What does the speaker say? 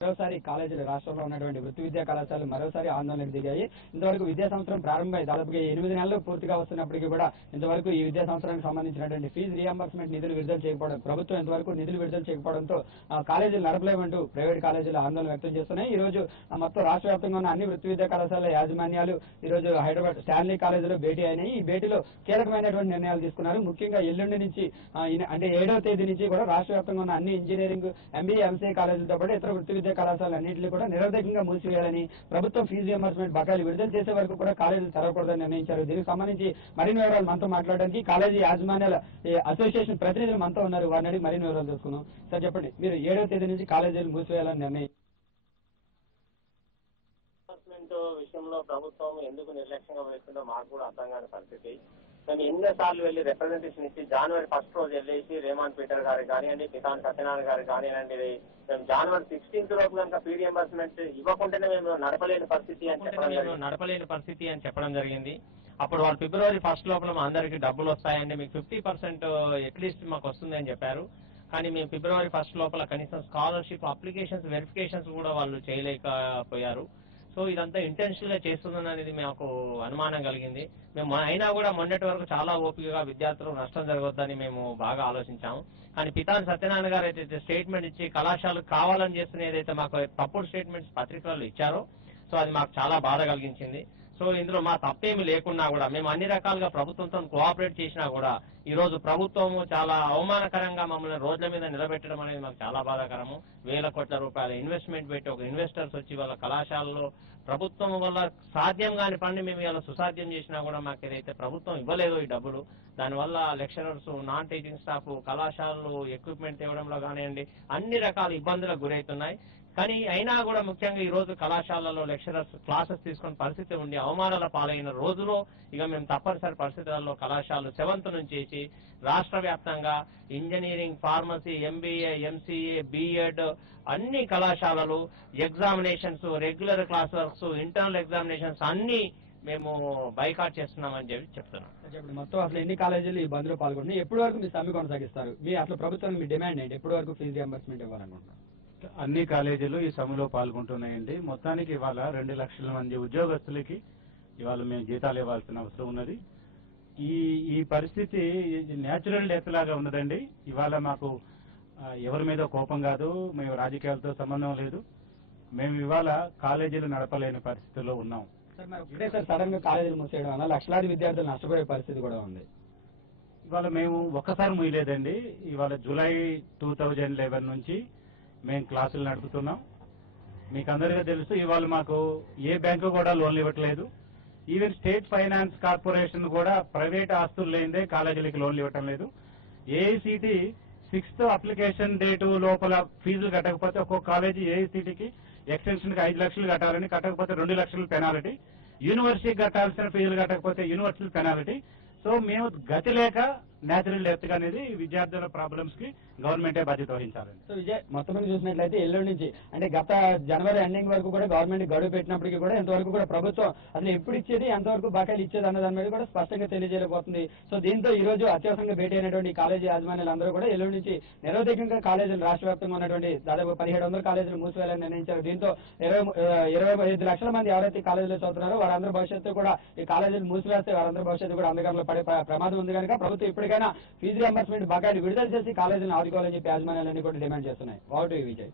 మరోసారి కాలేజీలు రాష్ట్రంలో ఉన్నటువంటి వృత్తి విద్యా కళాశాలలు మరోసారి ఆందోళనకు దిగాయి. ఇంతవరకు విద్యా సంవత్సరం ప్రారంభమై దాదాపుగా 8 నెలలు పూర్తిగా వస్తున్నప్పటికీ కూడా ఇంతవరకు ఈ విద్యా సంవత్సరానికి సంబంధించినటువంటి ఫీజు రియంబర్స్మెంట్ నిధులు విడుదల చేయకపోవడం, ప్రభుత్వం ఇంతవరకు నిధులు విడుదల చేయకపోవడంతో కాలేజీలు నడపలేమంటూ ప్రైవేట్ కాలేజీలు ఆందోళన వ్యక్తం చేస్తున్నాయి. ఈ రోజు మొత్తం రాష్ట్ర వ్యాప్తంగా ఉన్న అన్ని వృత్తి విద్యా కళాశాలల యాజమాన్యాలు ఈ రోజు హైదరాబాద్ స్టాన్లీ కాలేజీలో భేటీ అయినాయి. ఈ భేటీలో కీలకమైనటువంటి నిర్ణయాలు తీసుకున్నారు. ముఖ్యంగా ఎల్లుండి నుంచి అంటే 7వ తేదీ నుంచి కూడా రాష్ట్ర వ్యాప్తంగా ఉన్న అన్ని ఇంజనీరింగ్, ఎంబీఏ, ఎంసీఏ కాలేజీలతో పాటు ఇతర వృత్తి విద్యా కళాశాలలు అన్నింటినీ కూడా నిరవధికంగా మూసివేయాలని, ప్రభుత్వం ఫీజు రియంబర్స్మెంట్ బకాయిలు విడుదల చేసే వరకు కూడా కాలేజీలు తెరవకూడదని నిర్ణయించారు. దీనికి సంబంధించి మరిన్ని వివరాలు మనతో మాట్లాడడానికి కాలేజీ యాజమాన్యాల అసోసియేషన్ ప్రతినిధులు మనతో ఉన్నారు. వారిని అడిగి మరిన్ని వివరాలు తెలుసుకుందాం. సార్ చెప్పండి, మీరు 7వ తేదీ నుంచి కాలేజీలు మూసివేయాలని నిర్ణయం విషయంలో ప్రభుత్వం ఎందుకు నిర్లక్ష్యంగా వహిస్తుందో మాకు కూడా అర్థం కాని పరిస్థితి. మేము ఎన్నోసార్లు వెళ్లి రిప్రజెంటేషన్ ఇచ్చి జనవరి 1 రోజు వెళ్ళేసి రేమాండ్ పీటర్ గారికి కానివ్వండి, పితాన్ సత్యనారాయణ గారికి కానివ్వండి, మేము జనవరి 16 లోపు కనుక ఫీ రియంబర్స్మెంట్ ఇవ్వకుంటేనే మేము నడపలేని పరిస్థితి అని చెప్పడం జరిగింది. అప్పుడు వాళ్ళు ఫిబ్రవరి 1 లోపల మా అందరికి డబ్బులు వస్తాయండి, మీకు 50% అట్లీస్ట్ మాకు వస్తుంది అని చెప్పారు. కానీ మేము ఫిబ్రవరి 1 లోపల కనీసం స్కాలర్షిప్ అప్లికేషన్స్ వెరిఫికేషన్స్ కూడా వాళ్ళు చేయలేకపోయారు. సో ఇదంతా ఇంటెన్షనల్ గా చేస్తుందని అనేది మాకు అనుమానం కలిగింది. మేము అయినా కూడా మొన్నటి వరకు చాలా ఓపికగా విద్యార్థులకు నష్టం జరగొద్దని మేము బాగా ఆలోచించాము. కానీ పితాని సత్యనారాయణ గారు అయితే స్టేట్మెంట్ ఇచ్చి కళాశాలకు కావాలని చేస్తున్న ఏదైతే మాకు తప్పుడు స్టేట్మెంట్స్ పత్రికల్లో ఇచ్చారో, సో అది మాకు చాలా బాధ కలిగించింది. సో ఇందులో మా తప్పేమి లేకున్నా కూడా మేము అన్ని రకాలుగా ప్రభుత్వంతో కోఆపరేట్ చేసినా కూడా ఈ రోజు ప్రభుత్వము చాలా అవమానకరంగా మమ్మల్ని రోడ్ల మీద నిలబెట్టడం అనేది మాకు చాలా బాధాకరము. వేల కోట్ల రూపాయల ఇన్వెస్ట్మెంట్ పెట్టి ఒక ఇన్వెస్టర్స్ వచ్చి వాళ్ళ కళాశాలలో ప్రభుత్వం వల్ల సాధ్యం కాని పని మేము ఇలా సుసాధ్యం చేసినా కూడా మాకు ఏదైతే ప్రభుత్వం ఇవ్వలేదో ఈ డబ్బులు, దానివల్ల లెక్చరర్స్, నాన్ టీచింగ్ స్టాఫ్, కళాశాలలు ఎక్విప్మెంట్ ఇవ్వడంలో కానివ్వండి అన్ని రకాల ఇబ్బందులకు గురవుతున్నాయి. కానీ అయినా కూడా ముఖ్యంగా ఈ రోజు కళాశాలలో లెక్చరర్స్ క్లాసెస్ తీసుకునే పరిస్థితి ఉండి అవమానాల పాలైన రోజులో ఇక మేము తప్పనిసరి పరిస్థితుల్లో కళాశాలలు 7th నుంచి రాష్ట్ర వ్యాప్తంగా engineering, pharmacy, MBA, MCA, BEd అన్ని కళాశాలలు examinations, regular class works, internal examinations అన్ని మేము బైకాట్ చేస్తున్నామని చెప్పి చెప్తున్నాం. మొత్తం అసలు ఎన్ని కాలేజీలు ఈ బంద్లో పాల్గొంటున్నాయి, ఎప్పటి వరకు మీ సమ్మె కొనసాగిస్తారు, మీ అసలు ప్రభుత్వానికి మీ డిమాండ్ ఏంటి, ఎప్పటి వరకు ఫీజు రియంబర్స్మెంట్ ఇవ్వాలనుకుంటున్నారు? అన్ని కాలేజీలు ఈ సమ్మెలో పాల్గొంటున్నాయండి. మొత్తానికి ఇవాళ 2 లక్షల మంది ఉద్యోగస్తులకి ఇవాళ మేము జీతాలు ఇవ్వాల్సిన అవసరం ఉన్నది. ఈ పరిస్థితి న్యాచురల్ డెత్ లాగా ఉన్నదండి. ఇవాళ మాకు ఎవరి మీద కోపం కాదు, మేము రాజకీయాలతో సంబంధం లేదు. మేము ఇవాళ కాలేజీలు నడపలేని పరిస్థితిలో ఉన్నాం. సార్ మరి ఒకటేసారి సడన్ గా కాలేజీలు మూసేయడం వల్ల లక్షలాది విద్యార్థులు నష్టపోయే పరిస్థితి కూడా ఉంది. ఇవాళ మేము ఒక్కసారి ముయ్యలేదండి. ఇవాళ జూలై 2011 నుంచి మేము క్లాసులు నడుపుతున్నాం. మీకు అందరికీ తెలుసు, ఇవాళ మాకు ఏ బ్యాంకు కూడా లోన్లు ఇవ్వట్లేదు. ఈవెన్ స్టేట్ ఫైనాన్స్ కార్పొరేషన్ కూడా ప్రైవేట్ ఆస్తులు లేనిదే కాలేజీలకి లోన్లు ఇవ్వటం లేదు. ఏఐసిటి 6th అప్లికేషన్ డేటు లోపల ఫీజులు కట్టకపోతే ఒక్కొక్క కాలేజీ ఏఐసిటికి ఎక్స్టెన్షన్ కి 5 లక్షలు కట్టాలని, కట్టకపోతే 2 లక్షలు పెనాల్టీ. యూనివర్సిటీకి కట్టాల్సిన ఫీజులు కట్టకపోతే యూనివర్సిటీ పెనాల్టీ. సో మేము గతి లేక న్యాచురల్ డెత్ అనేది విద్యార్థుల ప్రాబ్లమ్స్ కి గవర్నమెంటే బాధ్యత వహించాలండి. సో విజయ్, మొత్తం మీద చూసినట్లయితే ఎల్లుండి నుంచి అంటే గత జనవరి ఎండింగ్ వరకు కూడా గవర్నమెంట్ గడువు పెట్టినప్పటికీ కూడా ఇంతవరకు కూడా ప్రభుత్వం అసలు ఎప్పుడు ఇచ్చేది, ఎంతవరకు బకాయిలు ఇచ్చేది అన్న దాని మీద కూడా స్పష్టంగా తెలియజేయలేకపోతుంది. సో దీంతో ఈ రోజు అత్యవసరంగా భేటీ అయినటువంటి కాలేజీ యాజమాన్యాలు అందరూ కూడా ఎల్లుండి నుంచి నిరవధికంగా కాలేజీలు రాష్ట్ర వ్యాప్తంగా ఉన్నటువంటి దాదాపు 1700 కాలేజీలు మూసివేయాలని నిర్ణయించారు. దీంతో 25 లక్షల మంది ఎవరైతే కాలేజీలో చదువుతున్నారో వారందరూ భవిష్యత్తు కూడా ఈ కాలేజీలు మూసివేస్తే వారందరూ భవిష్యత్తు కూడా అంధకారంలో పడే ప్రమాదం ఉంది కనుక ప్రభుత్వం ఇప్పటికైనా ఫీజు రియంబర్స్మెంట్ బకాయిలు విడుదల చేసి కాలేజీలను ఆదుకోవాలని చెప్పి యాజమాన్యాలన్నీ కూడా డిమాండ్ చేస్తున్నాయి. వాట్ విజయ్.